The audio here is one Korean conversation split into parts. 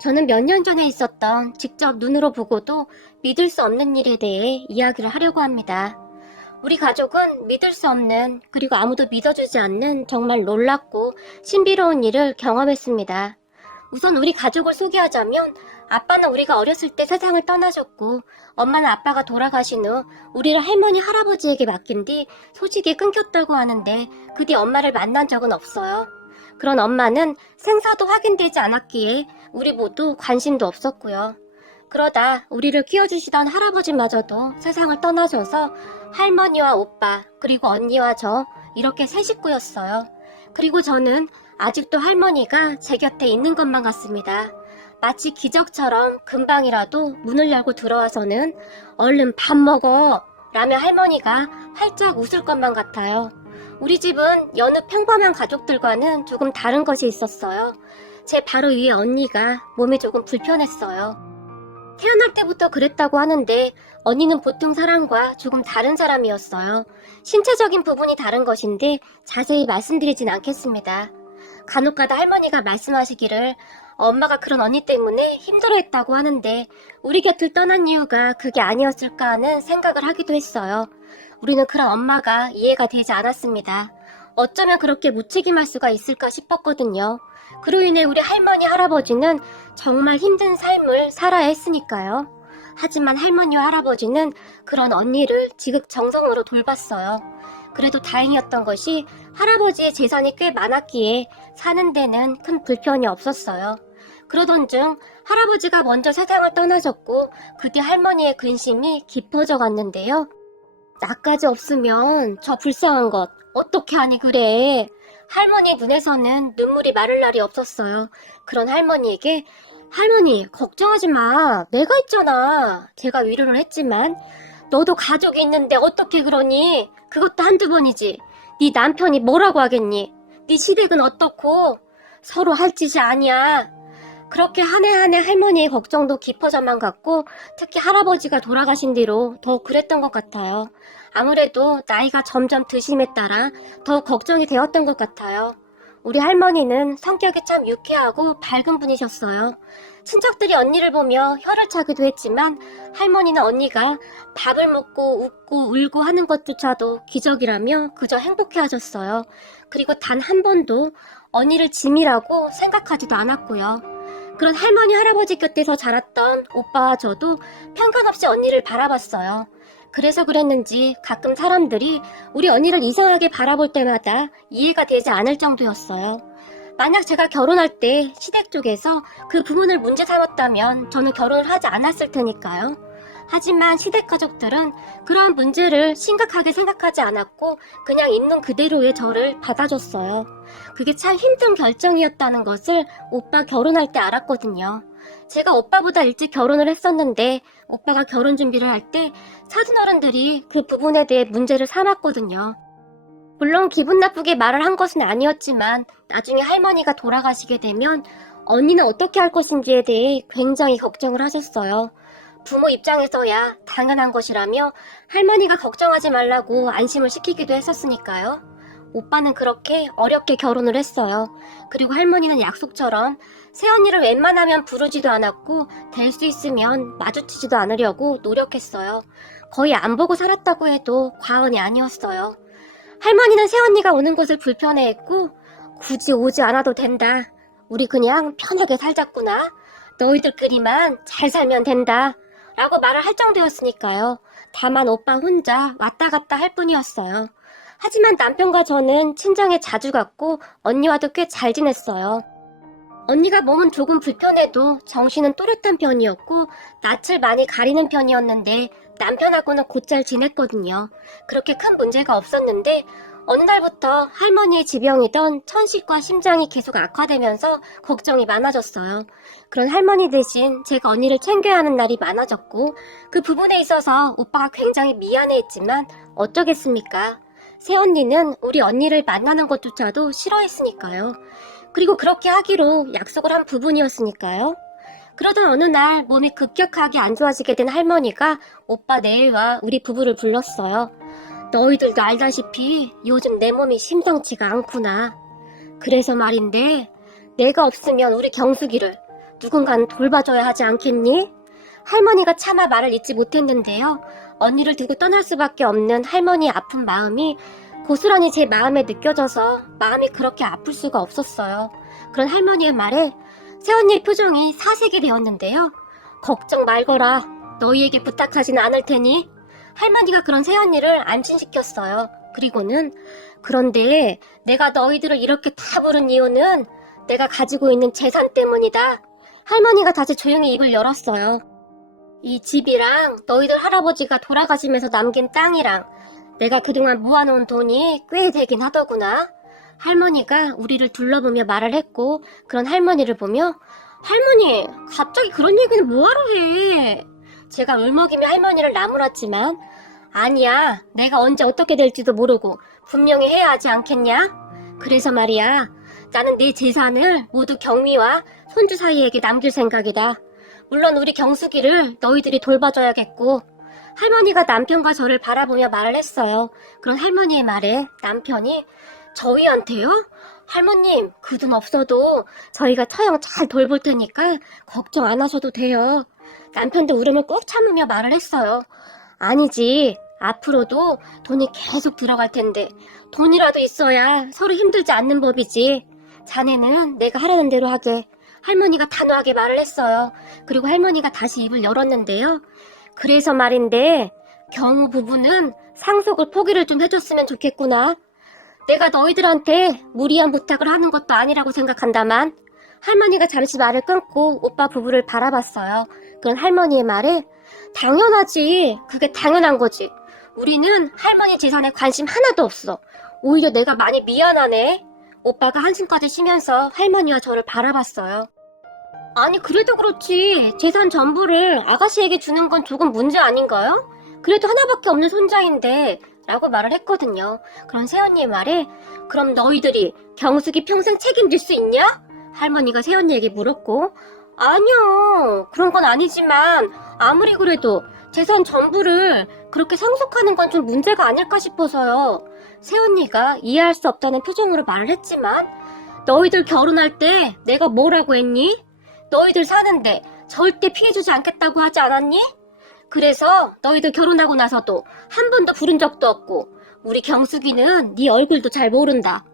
저는 몇 년 전에 있었던 직접 눈으로 보고도 믿을 수 없는 일에 대해 이야기를 하려고 합니다. 우리 가족은 믿을 수 없는, 그리고 아무도 믿어주지 않는 정말 놀랍고 신비로운 일을 경험했습니다. 우선 우리 가족을 소개하자면, 아빠는 우리가 어렸을 때 세상을 떠나셨고, 엄마는 아빠가 돌아가신 후 우리를 할머니 할아버지에게 맡긴 뒤 소식이 끊겼다고 하는데, 그 뒤 엄마를 만난 적은 없어요. 그런 엄마는 생사도 확인되지 않았기에 우리 모두 관심도 없었고요. 그러다 우리를 키워주시던 할아버지마저도 세상을 떠나셔서 할머니와 오빠, 그리고 언니와 저, 이렇게 세 식구였어요. 그리고 저는 아직도 할머니가 제 곁에 있는 것만 같습니다. 마치 기적처럼 금방이라도 문을 열고 들어와서는 얼른 밥 먹어! 라며 할머니가 활짝 웃을 것만 같아요. 우리 집은 여느 평범한 가족들과는 조금 다른 것이 있었어요. 제 바로 위에 언니가 몸이 조금 불편했어요. 태어날 때부터 그랬다고 하는데 언니는 보통 사람과 조금 다른 사람이었어요. 신체적인 부분이 다른 것인데 자세히 말씀드리진 않겠습니다. 간혹가다 할머니가 말씀하시기를 엄마가 그런 언니 때문에 힘들어했다고 하는데 우리 곁을 떠난 이유가 그게 아니었을까 하는 생각을 하기도 했어요. 우리는 그런 엄마가 이해가 되지 않았습니다. 어쩌면 그렇게 무책임할 수가 있을까 싶었거든요. 그로 인해 우리 할머니, 할아버지는 정말 힘든 삶을 살아야 했으니까요. 하지만 할머니와 할아버지는 그런 언니를 지극정성으로 돌봤어요. 그래도 다행이었던 것이 할아버지의 재산이 꽤 많았기에 사는 데는 큰 불편이 없었어요. 그러던 중 할아버지가 먼저 세상을 떠나셨고 그 뒤 할머니의 근심이 깊어져 갔는데요. 나까지 없으면 저 불쌍한 것 어떻게 하니 그래. 할머니 눈에서는 눈물이 마를 날이 없었어요. 그런 할머니에게 할머니 걱정하지 마. 내가 있잖아. 제가 위로를 했지만 너도 가족이 있는데 어떻게 그러니? 그것도 한두 번이지. 네 남편이 뭐라고 하겠니? 네 시댁은 어떻고? 서로 할 짓이 아니야. 그렇게 한 해 한 해 할머니의 걱정도 깊어져만 갔고 특히 할아버지가 돌아가신 뒤로 더 그랬던 것 같아요. 아무래도 나이가 점점 드심에 따라 더 걱정이 되었던 것 같아요. 우리 할머니는 성격이 참 유쾌하고 밝은 분이셨어요. 친척들이 언니를 보며 혀를 차기도 했지만 할머니는 언니가 밥을 먹고 웃고 울고 하는 것조차도 기적이라며 그저 행복해하셨어요. 그리고 단 한 번도 언니를 짐이라고 생각하지도 않았고요. 그런 할머니, 할아버지 곁에서 자랐던 오빠와 저도 편견 없이 언니를 바라봤어요. 그래서 그랬는지 가끔 사람들이 우리 언니를 이상하게 바라볼 때마다 이해가 되지 않을 정도였어요. 만약 제가 결혼할 때 시댁 쪽에서 그 부분을 문제 삼았다면 저는 결혼을 하지 않았을 테니까요. 하지만 시댁 가족들은 그러한 문제를 심각하게 생각하지 않았고 그냥 있는 그대로의 저를 받아줬어요. 그게 참 힘든 결정이었다는 것을 오빠 결혼할 때 알았거든요. 제가 오빠보다 일찍 결혼을 했었는데 오빠가 결혼 준비를 할 때 사돈어른들이 그 부분에 대해 문제를 삼았거든요. 물론 기분 나쁘게 말을 한 것은 아니었지만 나중에 할머니가 돌아가시게 되면 언니는 어떻게 할 것인지에 대해 굉장히 걱정을 하셨어요. 부모 입장에서야 당연한 것이라며 할머니가 걱정하지 말라고 안심을 시키기도 했었으니까요. 오빠는 그렇게 어렵게 결혼을 했어요. 그리고 할머니는 약속처럼 새언니를 웬만하면 부르지도 않았고 될 수 있으면 마주치지도 않으려고 노력했어요. 거의 안 보고 살았다고 해도 과언이 아니었어요. 할머니는 새언니가 오는 것을 불편해했고 굳이 오지 않아도 된다. 우리 그냥 편하게 살자꾸나. 너희들끼리만 잘 살면 된다. 라고 말을 할 정도였으니까요. 다만 오빠 혼자 왔다 갔다 할 뿐이었어요. 하지만 남편과 저는 친정에 자주 갔고 언니와도 꽤 잘 지냈어요. 언니가 몸은 조금 불편해도 정신은 또렷한 편이었고 낯을 많이 가리는 편이었는데 남편하고는 곧잘 지냈거든요. 그렇게 큰 문제가 없었는데 어느 날부터 할머니의 지병이던 천식과 심장이 계속 악화되면서 걱정이 많아졌어요. 그런 할머니 대신 제가 언니를 챙겨야 하는 날이 많아졌고 그 부분에 있어서 오빠가 굉장히 미안해했지만 어쩌겠습니까? 새언니는 우리 언니를 만나는 것조차도 싫어했으니까요. 그리고 그렇게 하기로 약속을 한 부분이었으니까요. 그러던 어느 날 몸이 급격하게 안 좋아지게 된 할머니가 오빠 내일와 우리 부부를 불렀어요. 너희들도 알다시피 요즘 내 몸이 심상치가 않구나. 그래서 말인데 내가 없으면 우리 경숙이를 누군가는 돌봐줘야 하지 않겠니? 할머니가 차마 말을 잇지 못했는데요. 언니를 두고 떠날 수밖에 없는 할머니의 아픈 마음이 고스란히 제 마음에 느껴져서 마음이 그렇게 아플 수가 없었어요. 그런 할머니의 말에 새언니의 표정이 사색이 되었는데요. 걱정 말거라. 너희에게 부탁하진 않을 테니. 할머니가 그런 새언니를 안심시켰어요. 그리고는 그런데 내가 너희들을 이렇게 다 부른 이유는 내가 가지고 있는 재산 때문이다. 할머니가 다시 조용히 입을 열었어요. 이 집이랑 너희들 할아버지가 돌아가시면서 남긴 땅이랑 내가 그동안 모아놓은 돈이 꽤 되긴 하더구나. 할머니가 우리를 둘러보며 말을 했고 그런 할머니를 보며 할머니 갑자기 그런 얘기는 뭐하러 해. 제가 울먹이며 할머니를 나무랐지만 아니야 내가 언제 어떻게 될지도 모르고 분명히 해야 하지 않겠냐. 그래서 말이야 나는 내 재산을 모두 경미와 손주 사이에게 남길 생각이다. 물론 우리 경숙이를 너희들이 돌봐줘야겠고. 할머니가 남편과 저를 바라보며 말을 했어요. 그런 할머니의 말에 남편이 저희한테요? 할머님 그 돈 없어도 저희가 처형 잘 돌볼 테니까 걱정 안 하셔도 돼요. 남편도 울음을 꾹 참으며 말을 했어요. 아니지 앞으로도 돈이 계속 들어갈 텐데 돈이라도 있어야 서로 힘들지 않는 법이지. 자네는 내가 하라는 대로 하게. 할머니가 단호하게 말을 했어요. 그리고 할머니가 다시 입을 열었는데요. 그래서 말인데 경우 부부는 상속을 포기를 좀 해줬으면 좋겠구나. 내가 너희들한테 무리한 부탁을 하는 것도 아니라고 생각한다만. 할머니가 잠시 말을 끊고 오빠 부부를 바라봤어요. 그런 할머니의 말에 당연하지. 그게 당연한 거지. 우리는 할머니 재산에 관심 하나도 없어. 오히려 내가 많이 미안하네. 오빠가 한숨까지 쉬면서 할머니와 저를 바라봤어요. 아니 그래도 그렇지 재산 전부를 아가씨에게 주는 건 조금 문제 아닌가요? 그래도 하나밖에 없는 손자인데 라고 말을 했거든요. 그런 새언니의 말에 그럼 너희들이 경숙이 평생 책임질 수 있냐? 할머니가 새언니에게 물었고 아니요 그런 건 아니지만 아무리 그래도 재산 전부를 그렇게 상속하는 건 좀 문제가 아닐까 싶어서요. 새언니가 이해할 수 없다는 표정으로 말을 했지만 너희들 결혼할 때 내가 뭐라고 했니? 너희들 사는데 절대 피해주지 않겠다고 하지 않았니? 그래서 너희들 결혼하고 나서도 한 번도 부른 적도 없고 우리 경숙이는 네 얼굴도 잘 모른다.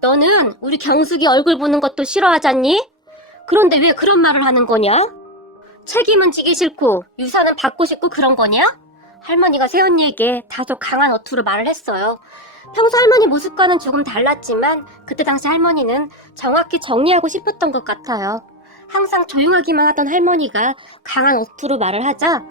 너는 우리 경숙이 얼굴 보는 것도 싫어하잖니? 그런데 왜 그런 말을 하는 거냐? 책임은 지기 싫고 유산은 받고 싶고 그런 거냐? 할머니가 새언니에게 다소 강한 어투로 말을 했어요. 평소 할머니 모습과는 조금 달랐지만 그때 당시 할머니는 정확히 정리하고 싶었던 것 같아요. 항상 조용하기만 하던 할머니가 강한 어투로 말을 하자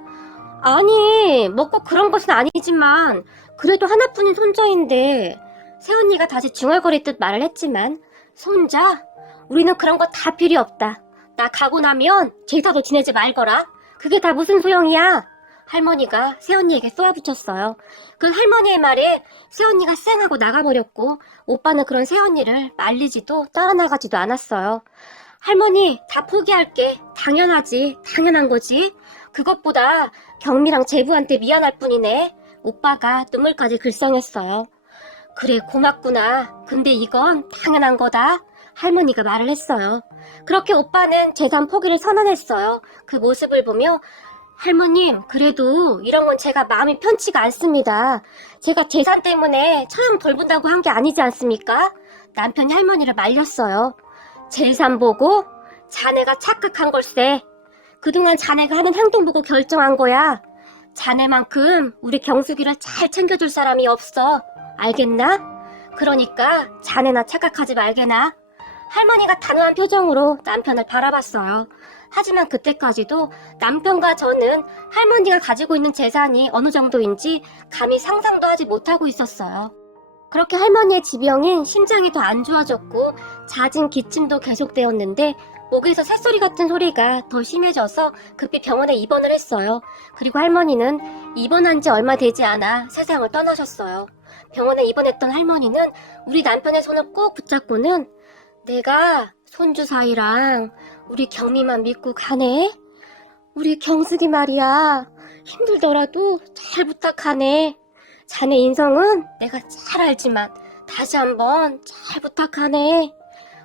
아니 뭐 꼭 그런 것은 아니지만 그래도 하나뿐인 손자인데. 새언니가 다시 중얼거리듯 말을 했지만 손자? 우리는 그런 거 다 필요 없다. 나 가고 나면 제사도 지내지 말거라. 그게 다 무슨 소용이야. 할머니가 새언니에게 쏘아붙였어요. 그 할머니의 말에 새언니가 쌩하고 나가버렸고 오빠는 그런 새언니를 말리지도 따라나가지도 않았어요. 할머니 다 포기할게. 당연하지. 당연한 거지. 그것보다 경미랑 제부한테 미안할 뿐이네. 오빠가 눈물까지 글썽였어요. 그래 고맙구나. 근데 이건 당연한 거다. 할머니가 말을 했어요. 그렇게 오빠는 재산 포기를 선언했어요. 그 모습을 보며 할머님 그래도 이런 건 제가 마음이 편치가 않습니다. 제가 재산 때문에 처형 돌본다고 한 게 아니지 않습니까? 남편이 할머니를 말렸어요. 재산 보고? 자네가 착각한 걸세. 그동안 자네가 하는 행동 보고 결정한 거야. 자네만큼 우리 경숙이를 잘 챙겨줄 사람이 없어. 알겠나? 그러니까 자네나 착각하지 말게나. 할머니가 단호한 표정으로 남편을 바라봤어요. 하지만 그때까지도 남편과 저는 할머니가 가지고 있는 재산이 어느 정도인지 감히 상상도 하지 못하고 있었어요. 그렇게 할머니의 지병인 심장이 더 안 좋아졌고 잦은 기침도 계속되었는데 목에서 새소리 같은 소리가 더 심해져서 급히 병원에 입원을 했어요. 그리고 할머니는 입원한 지 얼마 되지 않아 세상을 떠나셨어요. 병원에 입원했던 할머니는 우리 남편의 손을 꼭 붙잡고는 내가 손주 사이랑 우리 경미만 믿고 가네. 우리 경숙이 말이야. 힘들더라도 잘 부탁하네. 자네 인성은 내가 잘 알지만 다시 한번 잘 부탁하네.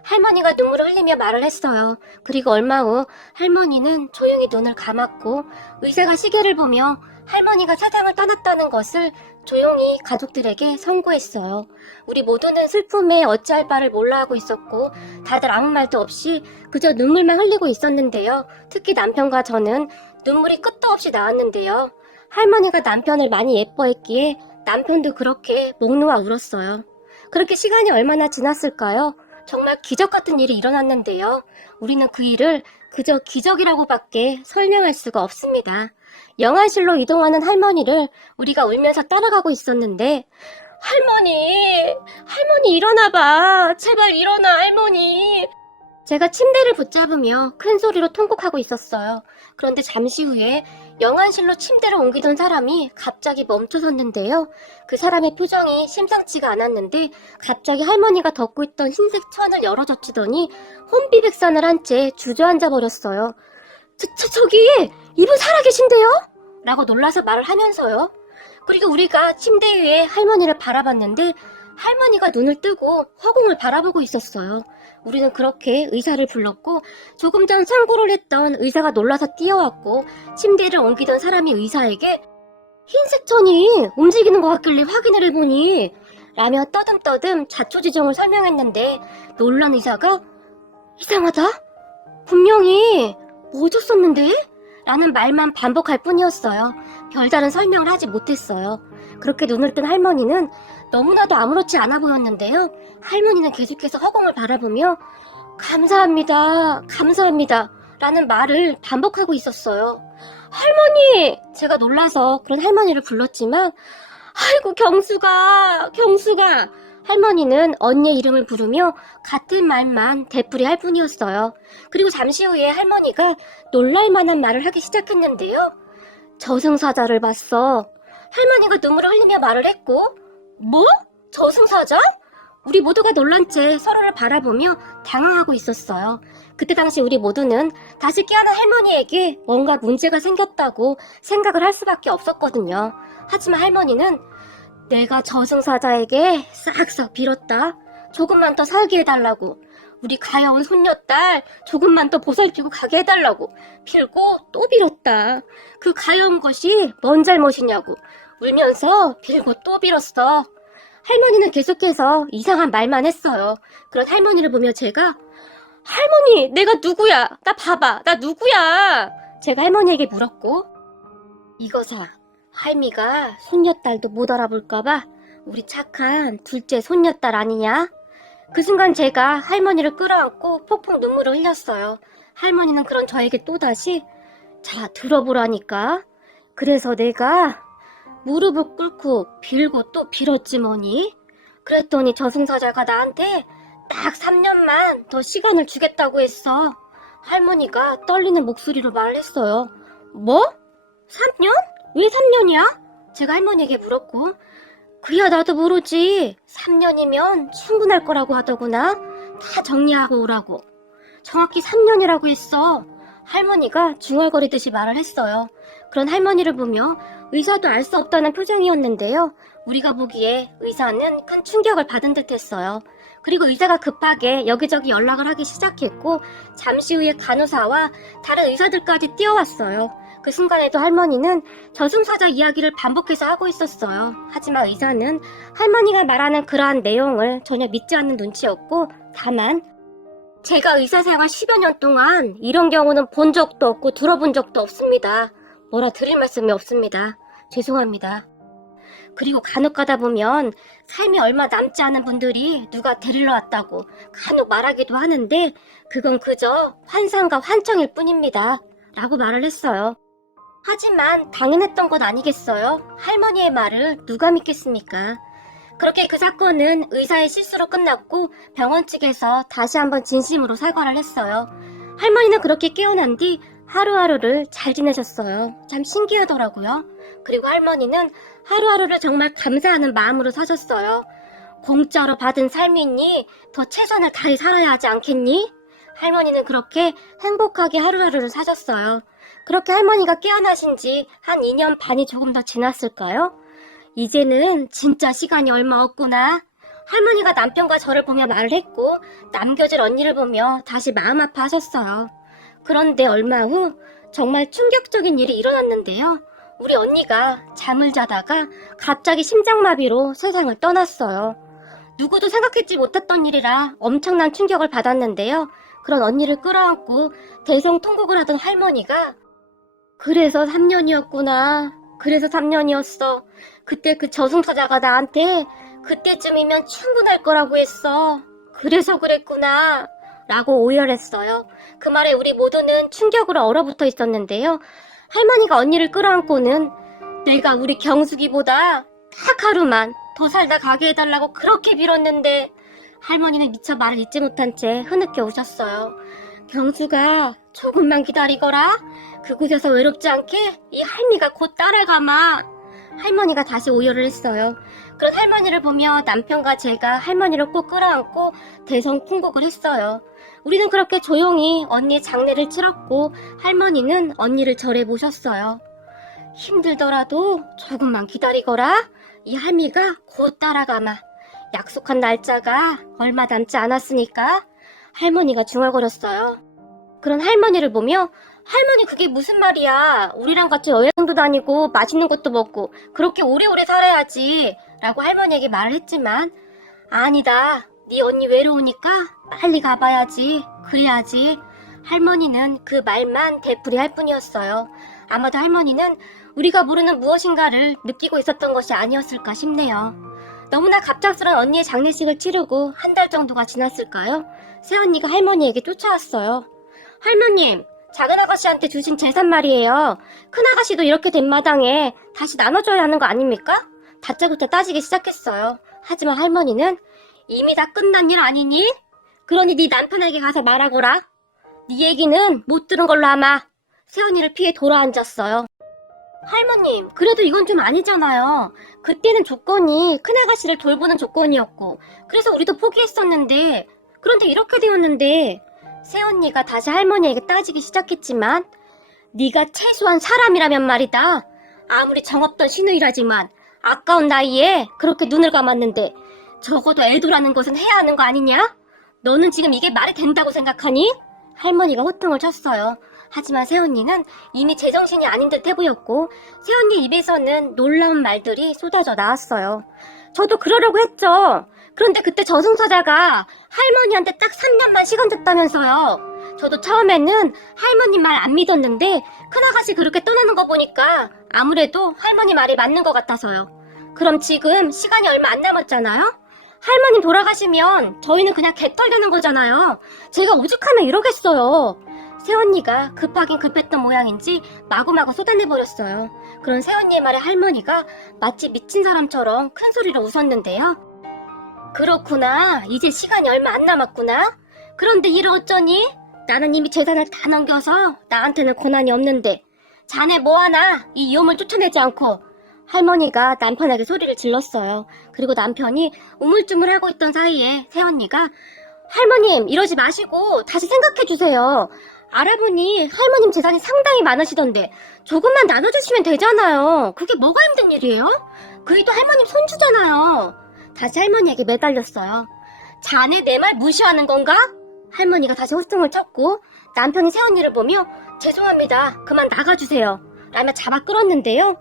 할머니가 눈물을 흘리며 말을 했어요. 그리고 얼마 후 할머니는 조용히 눈을 감았고 의사가 시계를 보며 할머니가 세상을 떠났다는 것을 조용히 가족들에게 선고했어요. 우리 모두는 슬픔에 어찌할 바를 몰라 하고 있었고 다들 아무 말도 없이 그저 눈물만 흘리고 있었는데요. 특히 남편과 저는 눈물이 끝도 없이 나왔는데요. 할머니가 남편을 많이 예뻐했기에 남편도 그렇게 목 놓아 울었어요. 그렇게 시간이 얼마나 지났을까요? 정말 기적 같은 일이 일어났는데요. 우리는 그 일을 그저 기적이라고밖에 설명할 수가 없습니다. 영안실로 이동하는 할머니를 우리가 울면서 따라가고 있었는데 할머니 일어나봐. 제발 일어나 할머니. 제가 침대를 붙잡으며 큰 소리로 통곡하고 있었어요. 그런데 잠시 후에 영안실로 침대를 옮기던 사람이 갑자기 멈춰섰는데요. 그 사람의 표정이 심상치가 않았는데 갑자기 할머니가 덮고 있던 흰색 천을 열어젖히더니 혼비백산을 한 채 주저앉아 버렸어요. 저기 이분 살아계신데요? 라고 놀라서 말을 하면서요. 그리고 우리가 침대 위에 할머니를 바라봤는데 할머니가 눈을 뜨고 허공을 바라보고 있었어요. 우리는 그렇게 의사를 불렀고 조금 전 선고를 했던 의사가 놀라서 뛰어왔고 침대를 옮기던 사람이 의사에게 흰색 천이 움직이는 것 같길래 확인을 해보니 라며 떠듬떠듬 자초지종을 설명했는데 놀란 의사가 이상하다? 분명히 멎었었는데? 라는 말만 반복할 뿐이었어요. 별다른 설명을 하지 못했어요. 그렇게 눈을 뜬 할머니는 너무나도 아무렇지 않아 보였는데요. 할머니는 계속해서 허공을 바라보며 감사합니다 라는 말을 반복하고 있었어요. 할머니! 제가 놀라서 그런 할머니를 불렀지만 아이고 경수가 할머니는 언니의 이름을 부르며 같은 말만 되풀이할 뿐이었어요. 그리고 잠시 후에 할머니가 놀랄만한 말을 하기 시작했는데요. 저승사자를 봤어. 할머니가 눈물을 흘리며 말을 했고 뭐? 저승사자? 우리 모두가 놀란 채 서로를 바라보며 당황하고 있었어요. 그때 당시 우리 모두는 다시 깨어난 할머니에게 뭔가 문제가 생겼다고 생각을 할 수밖에 없었거든요. 하지만 할머니는 내가 저승사자에게 싹싹 빌었다. 조금만 더 살게 해달라고. 우리 가여운 손녀딸 조금만 더 보살피고 가게 해달라고 빌고 또 빌었다. 그 가여운 것이 뭔 잘못이냐고 울면서 빌고 또 빌었어. 할머니는 계속해서 이상한 말만 했어요. 그런 할머니를 보며 제가 할머니 내가 누구야? 나 봐봐 나 누구야? 제가 할머니에게 물었고 이거사 할미가 손녀딸도 못 알아볼까봐 우리 착한 둘째 손녀딸 아니냐? 그 순간 제가 할머니를 끌어안고 폭폭 눈물을 흘렸어요. 할머니는 그런 저에게 또다시 자 들어보라니까. 그래서 내가 무릎을 꿇고 빌고 또 빌었지 뭐니. 그랬더니 저승사자가 나한테 딱 3년만 더 시간을 주겠다고 했어. 할머니가 떨리는 목소리로 말을 했어요. 뭐? 3년? 왜 3년이야? 제가 할머니에게 물었고 그야 나도 모르지. 3년이면 충분할 거라고 하더구나. 다 정리하고 오라고. 정확히 3년이라고 했어. 할머니가 중얼거리듯이 말을 했어요. 그런 할머니를 보며 의사도 알 수 없다는 표정이었는데요. 우리가 보기에 의사는 큰 충격을 받은 듯 했어요. 그리고 의사가 급하게 여기저기 연락을 하기 시작했고 잠시 후에 간호사와 다른 의사들까지 뛰어왔어요. 그 순간에도 할머니는 저승사자 이야기를 반복해서 하고 있었어요. 하지만 의사는 할머니가 말하는 그러한 내용을 전혀 믿지 않는 눈치였고 다만 제가 의사생활 10여 년 동안 이런 경우는 본 적도 없고 들어본 적도 없습니다. 뭐라 드릴 말씀이 없습니다. 죄송합니다. 그리고 간혹 가다 보면 삶이 얼마 남지 않은 분들이 누가 데리러 왔다고 간혹 말하기도 하는데 그건 그저 환상과 환청일 뿐입니다. 라고 말을 했어요. 하지만 당연했던 건 아니겠어요? 할머니의 말을 누가 믿겠습니까? 그렇게 그 사건은 의사의 실수로 끝났고 병원 측에서 다시 한번 진심으로 사과를 했어요. 할머니는 그렇게 깨어난 뒤 하루하루를 잘 지내셨어요. 참 신기하더라고요. 그리고 할머니는 하루하루를 정말 감사하는 마음으로 사셨어요. 공짜로 받은 삶이니 더 최선을 다해 살아야 하지 않겠니? 할머니는 그렇게 행복하게 하루하루를 사셨어요. 그렇게 할머니가 깨어나신 지 한 2년 반이 조금 더 지났을까요? 이제는 진짜 시간이 얼마 없구나. 할머니가 남편과 저를 보며 말을 했고 남겨질 언니를 보며 다시 마음 아파하셨어요. 그런데 얼마 후 정말 충격적인 일이 일어났는데요. 우리 언니가 잠을 자다가 갑자기 심장마비로 세상을 떠났어요. 누구도 생각했지 못했던 일이라 엄청난 충격을 받았는데요. 그런 언니를 끌어안고 대성통곡을 하던 할머니가 그래서 3년이었구나. 그래서 3년이었어. 그때 그 저승사자가 나한테 그때쯤이면 충분할 거라고 했어. 그래서 그랬구나. 라고 오열했어요. 그 말에 우리 모두는 충격으로 얼어붙어 있었는데요. 할머니가 언니를 끌어안고는 내가 우리 경숙이보다 딱 하루만 더 살다 가게 해달라고 그렇게 빌었는데 할머니는 미처 말을 잇지 못한 채 흐느껴 우셨어요. 경숙아, 조금만 기다리거라. 그곳에서 외롭지 않게 이 할미가 곧 따라가마. 할머니가 다시 오열을 했어요. 그런 할머니를 보며 남편과 제가 할머니를 꼭 끌어안고 대성통곡을 했어요. 우리는 그렇게 조용히 언니의 장례를 치렀고 할머니는 언니를 절에 모셨어요. 힘들더라도 조금만 기다리거라. 이 할미가 곧 따라가마. 약속한 날짜가 얼마 남지 않았으니까. 할머니가 중얼거렸어요. 그런 할머니를 보며 할머니 그게 무슨 말이야. 우리랑 같이 여행도 다니고 맛있는 것도 먹고 그렇게 오래오래 살아야지 라고 할머니에게 말을 했지만 아니다. 네 언니 외로우니까 빨리 가봐야지. 그래야지. 할머니는 그 말만 되풀이할 뿐이었어요. 아마도 할머니는 우리가 모르는 무엇인가를 느끼고 있었던 것이 아니었을까 싶네요. 너무나 갑작스런 언니의 장례식을 치르고 한 달 정도가 지났을까요? 새언니가 할머니에게 쫓아왔어요. 할머님, 작은아가씨한테 주신 재산 말이에요. 큰아가씨도 이렇게 된 마당에 다시 나눠줘야 하는 거 아닙니까? 다짜고짜 따지기 시작했어요. 하지만 할머니는 이미 다 끝난 일 아니니? 그러니 네 남편에게 가서 말하거라. 네 얘기는 못 들은 걸로 아마. 새언니를 피해 돌아앉았어요. 할머님, 그래도 이건 좀 아니잖아요. 그때는 조건이 큰아가씨를 돌보는 조건이었고 그래서 우리도 포기했었는데 그런데 이렇게 되었는데 새언니가 다시 할머니에게 따지기 시작했지만 네가 최소한 사람이라면 말이다. 아무리 정없던 시누이라지만 아까운 나이에 그렇게 눈을 감았는데 적어도 애도라는 것은 해야 하는 거 아니냐? 너는 지금 이게 말이 된다고 생각하니? 할머니가 호통을 쳤어요. 하지만 새언니는 이미 제정신이 아닌 듯 해보였고 새언니 입에서는 놀라운 말들이 쏟아져 나왔어요. 저도 그러려고 했죠. 그런데 그때 저승사자가 할머니한테 딱 3년만 시간 줬다면서요. 저도 처음에는 할머니 말 안 믿었는데 큰아가씨 그렇게 떠나는 거 보니까 아무래도 할머니 말이 맞는 것 같아서요. 그럼 지금 시간이 얼마 안 남았잖아요? 할머님 돌아가시면 저희는 그냥 개털되는 거잖아요. 제가 오죽하면 이러겠어요. 새언니가 급하긴 급했던 모양인지 마구마구 쏟아내버렸어요. 그런 새언니의 말에 할머니가 마치 미친 사람처럼 큰 소리로 웃었는데요. 그렇구나. 이제 시간이 얼마 안 남았구나. 그런데 이를 어쩌니? 나는 이미 재산을 다 넘겨서 나한테는 권한이 없는데 자네 뭐하나 이 위험을 쫓아내지 않고. 할머니가 남편에게 소리를 질렀어요. 그리고 남편이 우물쭈물하고 있던 사이에 새언니가 할머님 이러지 마시고 다시 생각해주세요. 알아보니 할머님 재산이 상당히 많으시던데 조금만 나눠주시면 되잖아요. 그게 뭐가 힘든 일이에요? 그게 또 할머님 손주잖아요. 다시 할머니에게 매달렸어요. 자네 내 말 무시하는 건가? 할머니가 다시 호통을 쳤고 남편이 새언니를 보며 죄송합니다. 그만 나가주세요. 라며 잡아 끌었는데요.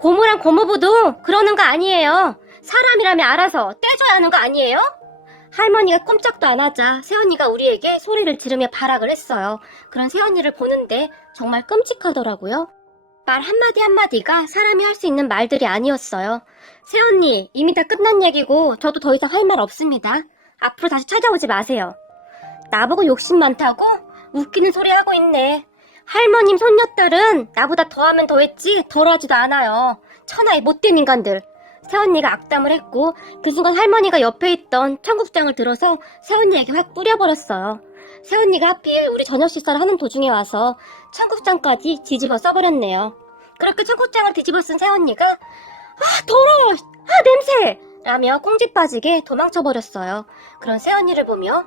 고모랑 고모부도 그러는 거 아니에요. 사람이라면 알아서 떼줘야 하는 거 아니에요? 할머니가 꼼짝도 안 하자 새언니가 우리에게 소리를 지르며 발악을 했어요. 그런 새언니를 보는데 정말 끔찍하더라고요. 말 한마디 한마디가 사람이 할 수 있는 말들이 아니었어요. 새언니, 이미 다 끝난 얘기고 저도 더 이상 할 말 없습니다. 앞으로 다시 찾아오지 마세요. 나보고 욕심 많다고? 웃기는 소리 하고 있네. 할머님 손녀딸은 나보다 더하면 더했지 덜하지도 않아요. 천하의 못된 인간들. 새언니가 악담을 했고 그 순간 할머니가 옆에 있던 청국장을 들어서 새언니에게 확 뿌려버렸어요. 새언니가 하필 우리 저녁 식사를 하는 도중에 와서 청국장까지 뒤집어 써버렸네요. 그렇게 청국장을 뒤집어 쓴 새언니가 아 더러워! 아 냄새! 라며 꽁지 빠지게 도망쳐버렸어요. 그런 새언니를 보며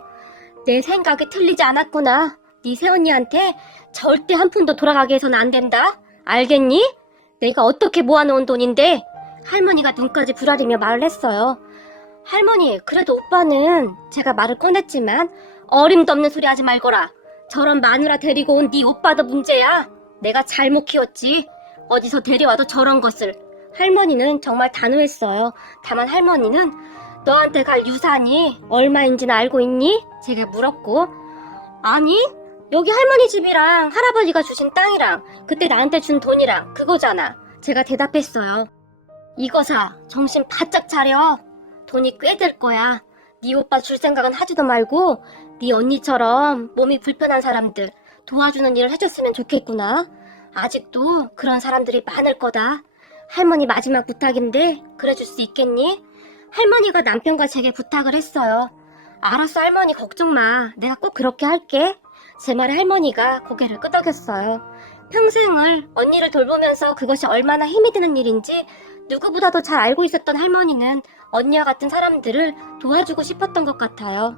내 생각이 틀리지 않았구나. 네 새언니한테 절대 한 푼도 돌아가게 해서는 안 된다. 알겠니? 내가 어떻게 모아놓은 돈인데? 할머니가 눈까지 부라리며 말을 했어요. 할머니, 그래도 오빠는 제가 말을 꺼냈지만 어림도 없는 소리 하지 말거라. 저런 마누라 데리고 온 네 오빠도 문제야. 내가 잘못 키웠지. 어디서 데려와도 저런 것을. 할머니는 정말 단호했어요. 다만 할머니는 너한테 갈 유산이 얼마인지는 알고 있니? 제가 물었고 아니, 여기 할머니 집이랑 할아버지가 주신 땅이랑 그때 나한테 준 돈이랑 그거잖아. 제가 대답했어요. 이거사, 정신 바짝 차려. 돈이 꽤 될 거야. 네 오빠 줄 생각은 하지도 말고 네 언니처럼 몸이 불편한 사람들 도와주는 일을 해줬으면 좋겠구나. 아직도 그런 사람들이 많을 거다. 할머니 마지막 부탁인데 그래줄 수 있겠니? 할머니가 남편과 제게 부탁을 했어요. 알았어 할머니, 걱정 마. 내가 꼭 그렇게 할게. 제 말에 할머니가 고개를 끄덕였어요. 평생을 언니를 돌보면서 그것이 얼마나 힘이 드는 일인지 누구보다도 잘 알고 있었던 할머니는 언니와 같은 사람들을 도와주고 싶었던 것 같아요.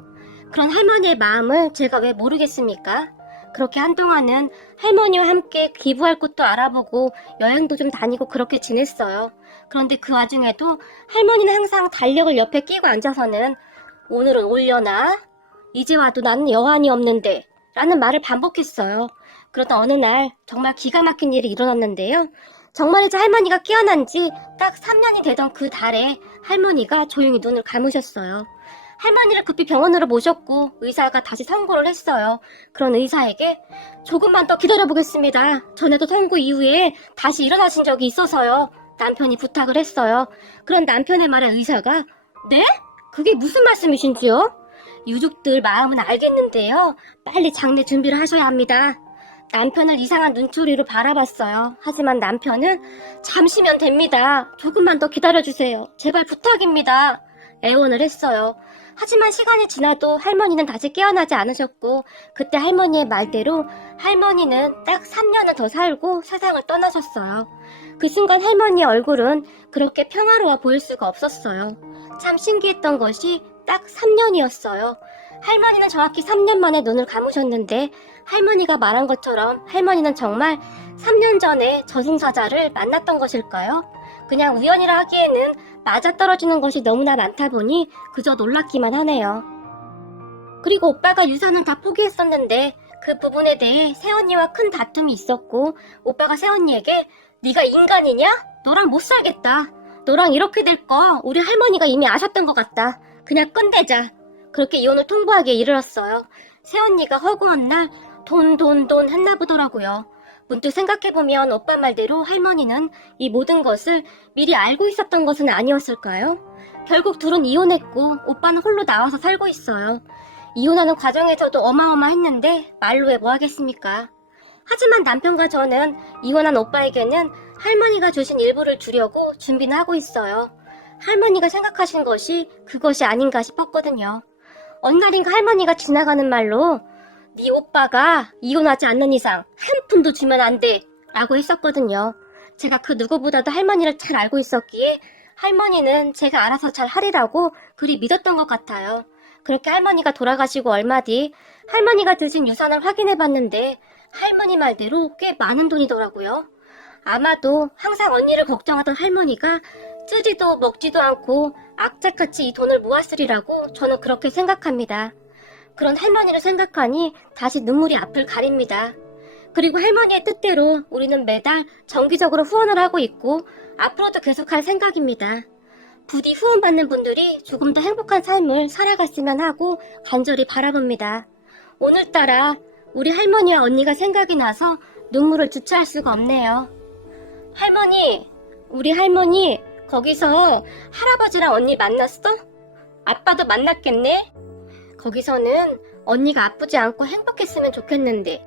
그런 할머니의 마음을 제가 왜 모르겠습니까? 그렇게 한동안은 할머니와 함께 기부할 곳도 알아보고 여행도 좀 다니고 그렇게 지냈어요. 그런데 그 와중에도 할머니는 항상 달력을 옆에 끼고 앉아서는 오늘은 올려나? 이제 와도 나는 여한이 없는데 라는 말을 반복했어요. 그러다 어느 날 정말 기가 막힌 일이 일어났는데요. 정말이지 할머니가 깨어난 지 딱 3년이 되던 그 달에 할머니가 조용히 눈을 감으셨어요. 할머니를 급히 병원으로 모셨고 의사가 다시 선고를 했어요. 그런 의사에게 조금만 더 기다려보겠습니다. 전에도 선고 이후에 다시 일어나신 적이 있어서요. 남편이 부탁을 했어요. 그런 남편의 말에 의사가 네? 그게 무슨 말씀이신지요? 유족들 마음은 알겠는데요. 빨리 장례 준비를 하셔야 합니다. 남편을 이상한 눈초리로 바라봤어요. 하지만 남편은 잠시면 됩니다. 조금만 더 기다려주세요. 제발 부탁입니다. 애원을 했어요. 하지만 시간이 지나도 할머니는 다시 깨어나지 않으셨고 그때 할머니의 말대로 할머니는 딱 3년을 더 살고 세상을 떠나셨어요. 그 순간 할머니의 얼굴은 그렇게 평화로워 보일 수가 없었어요. 참 신기했던 것이 딱 3년이었어요. 할머니는 정확히 3년 만에 눈을 감으셨는데 할머니가 말한 것처럼 할머니는 정말 3년 전에 저승사자를 만났던 것일까요? 그냥 우연이라 하기에는 맞아떨어지는 것이 너무나 많다 보니 그저 놀랍기만 하네요. 그리고 오빠가 유산은 다 포기했었는데 그 부분에 대해 새언니와 큰 다툼이 있었고 오빠가 새언니에게 네가 인간이냐? 너랑 못 살겠다. 너랑 이렇게 될 거 우리 할머니가 이미 아셨던 것 같다. 그냥 끝내자. 그렇게 이혼을 통보하기에 이르렀어요. 새언니가 허구한 날 돈 했나 보더라고요. 문득 생각해보면 오빠 말대로 할머니는 이 모든 것을 미리 알고 있었던 것은 아니었을까요? 결국 둘은 이혼했고 오빠는 홀로 나와서 살고 있어요. 이혼하는 과정에서도 어마어마했는데 말로 해 뭐 하겠습니까? 하지만 남편과 저는 이혼한 오빠에게는 할머니가 주신 일부를 주려고 준비는 하고 있어요. 할머니가 생각하신 것이 그것이 아닌가 싶었거든요. 어느 날인가 할머니가 지나가는 말로 네 오빠가 이혼하지 않는 이상 한 푼도 주면 안 돼 라고 했었거든요. 제가 그 누구보다도 할머니를 잘 알고 있었기에 할머니는 제가 알아서 잘 하리라고 그리 믿었던 것 같아요. 그렇게 할머니가 돌아가시고 얼마 뒤 할머니가 드신 유산을 확인해봤는데 할머니 말대로 꽤 많은 돈이더라고요. 아마도 항상 언니를 걱정하던 할머니가 쓰지도 먹지도 않고 악착같이 이 돈을 모았으리라고 저는 그렇게 생각합니다. 그런 할머니를 생각하니 다시 눈물이 앞을 가립니다. 그리고 할머니의 뜻대로 우리는 매달 정기적으로 후원을 하고 있고 앞으로도 계속할 생각입니다. 부디 후원받는 분들이 조금 더 행복한 삶을 살아갔으면 하고 간절히 바라봅니다. 오늘따라 우리 할머니와 언니가 생각이 나서 눈물을 주체할 수가 없네요. 할머니, 우리 할머니 거기서 할아버지랑 언니 만났어? 아빠도 만났겠네? 거기서는 언니가 아프지 않고 행복했으면 좋겠는데